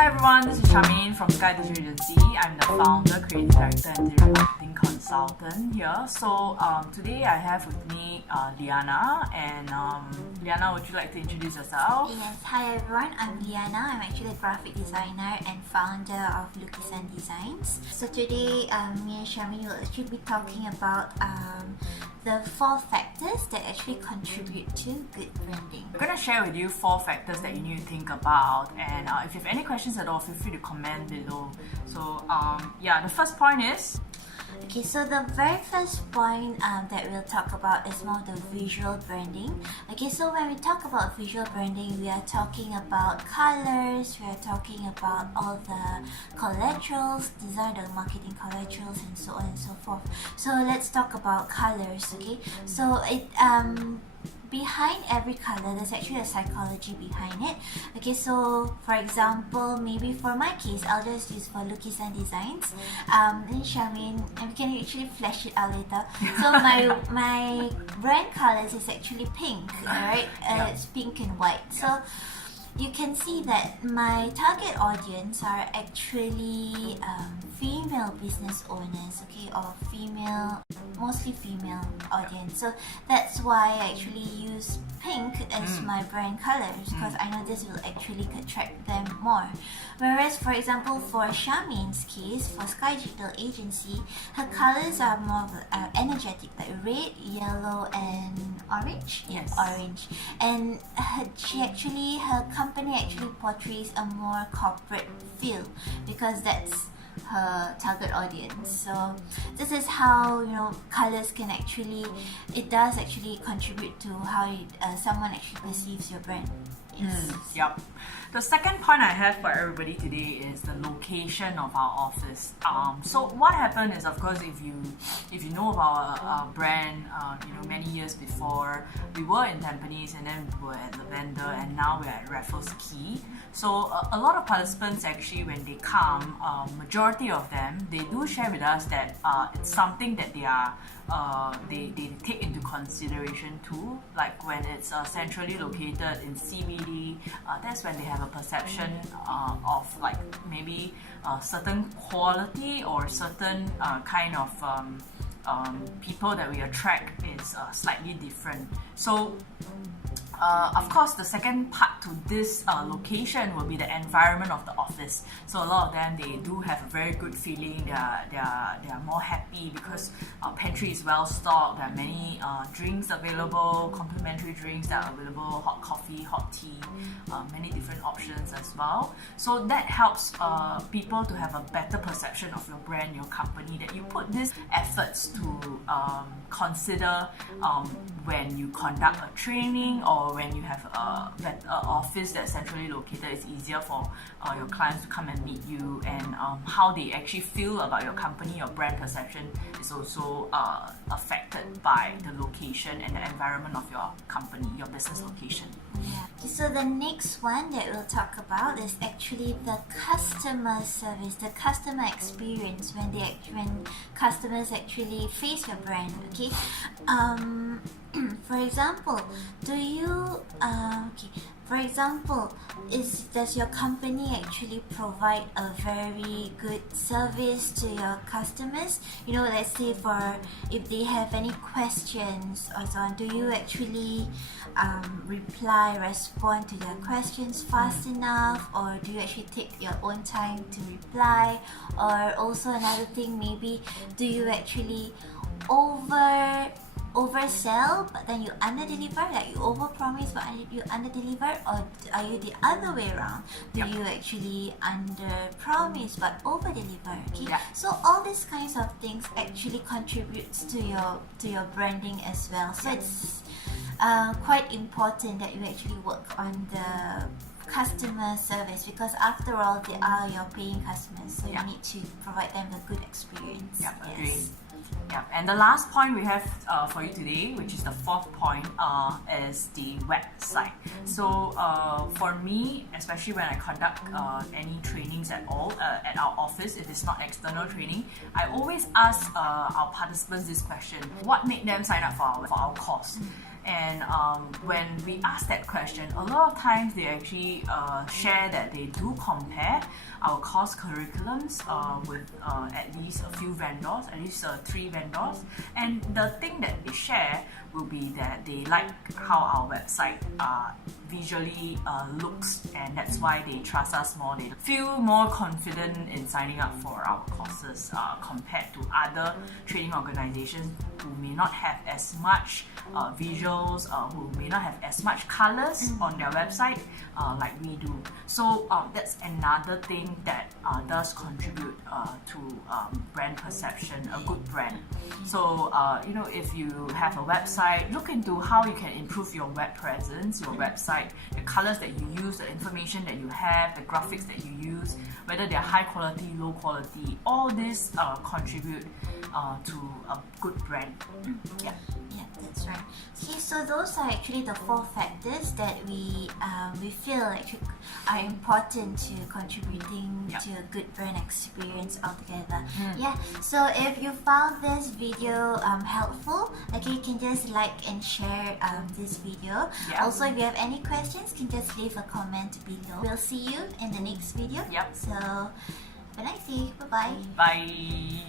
Hi everyone, this is Charmaine from Sky Digital Agency. I'm the founder, creative director and digital marketing consultant here. So today I have with me Liyana, and Liyana, would you like to introduce yourself? Yes, hi everyone, I'm Liyana. I'm actually a graphic designer and founder of Lukisan Designs. So today me and Charmaine will actually be talking about the 4 factors that actually contribute to good branding. I'm going to share with you 4 factors that you need to think about, and if you have any questions at all, feel free to comment below. So the first point is... Okay, so the very first point that we'll talk about is more the visual branding. Okay, so when we talk about visual branding, we are talking about colors, we are talking about all the collaterals, design the marketing collaterals, and so on and so forth. So let's talk about colors. Okay, so behind every color, there's actually a psychology behind it. Okay, so for example, maybe for my case, I'll just use for Lukisan Designs. And Charmaine, and we can actually flesh it out later. So my brand colors is actually pink, alright? It's pink and white. So you can see that my target audience are actually female business owners, okay, or mostly female audience. So that's why I actually use pink as my brand colors, because I know this will actually attract them more. Whereas, for example, for Charmaine's case, for Sky Digital Agency, her colors are more energetic, like red, yellow, and orange. Yes, orange. And her company actually portrays a more corporate feel, because that's her target audience. So this is how colors can actually contribute to how someone actually perceives your brand. Yes. Yep. The second point I have for everybody today is the location of our office. So what happened is, of course, if you know of our brand, many years before, we were in Tampines, and then we were at Lavender, and now we're at Raffles Quay. So a lot of participants actually, when they come, majority of them, they do share with us that it's something that they take into consideration too. Like when it's centrally located in CBD, that's when they have a perception of like maybe certain quality or certain kind of people that we attract is slightly different. So of course, the second part to this location will be the environment of the office. So a lot of them, they do have a very good feeling. They are more happy because our pantry is well stocked. There are many drinks available, complimentary drinks that are available, hot coffee, hot tea, many different options as well. So that helps people to have a better perception of your brand, your company, that you put these efforts to consider when you conduct a training, or when you have an office that's centrally located. It's easier for your clients to come and meet you, and how they actually feel about your company, your brand perception is also affected by the location and the environment of your company, your business location. Yeah. So the next one that we'll talk about is actually the customer service, the customer experience when customers actually face your brand. Okay. For example, does your company actually provide a very good service to your customers? Let's say if they have any questions or so on, do you actually respond to their questions fast enough, or do you actually take your own time to reply? Or also another thing, maybe do you actually oversell but then you underdeliver, like you overpromise but you underdeliver, or are you the other way around? Do you actually underpromise but overdeliver? Okay, so all these kinds of things actually contributes to your branding as well. So it's quite important that you actually work on the customer service, because after all, they are your paying customers, so you need to provide them a good experience. Agree. Yeah, and the last point we have for you today, which is the 4th point, is the website. So for me, especially when I conduct any trainings at all at our office, if it's not external training, I always ask our participants this question: what made them sign up for our course? And when we ask that question, a lot of times they actually share that they do compare our course curriculums with at least a few vendors, at least 3 vendors. And the thing that they share will be that they like how our website visually looks, and that's why they trust us more. They feel more confident in signing up for our courses compared to other training organizations who may not have as much visuals, who may not have as much colors on their website like we do. So that's another thing that does contribute to brand perception, a good brand. So if you have a website, look into how you can improve your web presence, your website, the colors that you use, the information that you have, the graphics that you use, whether they're high quality, low quality. All this contribute to a good brand. Yeah. Yeah, that's right. See, so those are actually the 4 factors that we feel like are important to contributing to a good brand experience altogether. Yeah. So if you found this video helpful, okay, you can just like and share this video. Yeah. Also, if you have any questions, you can just leave a comment below. We'll see you in the next video. Yep. So, have a nice day. Bye-bye. Bye.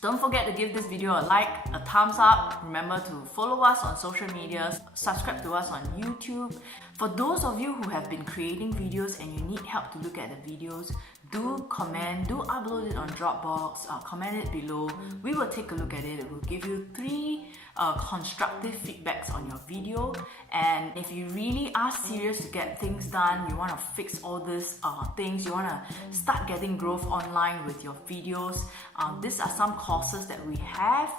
Don't forget to give this video a like, a thumbs up. Remember to follow us on social media, subscribe to us on YouTube. For those of you who have been creating videos and you need help to look at the videos, do comment, do upload it on Dropbox, comment it below. We will take a look at it. It will give you 3 constructive feedbacks on your video. And if you really are serious to get things done, you want to fix all these things, you want to start getting growth online with your videos, these are some courses that we have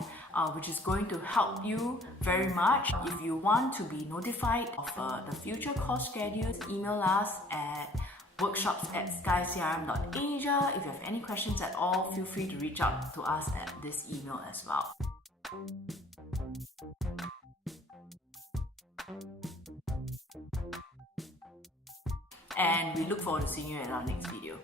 which is going to help you very much. If you want to be notified of the future course schedules, email us at workshops@skycrm.asia. If you have any questions at all, feel free to reach out to us at this email as well. And we look forward to seeing you in our next video.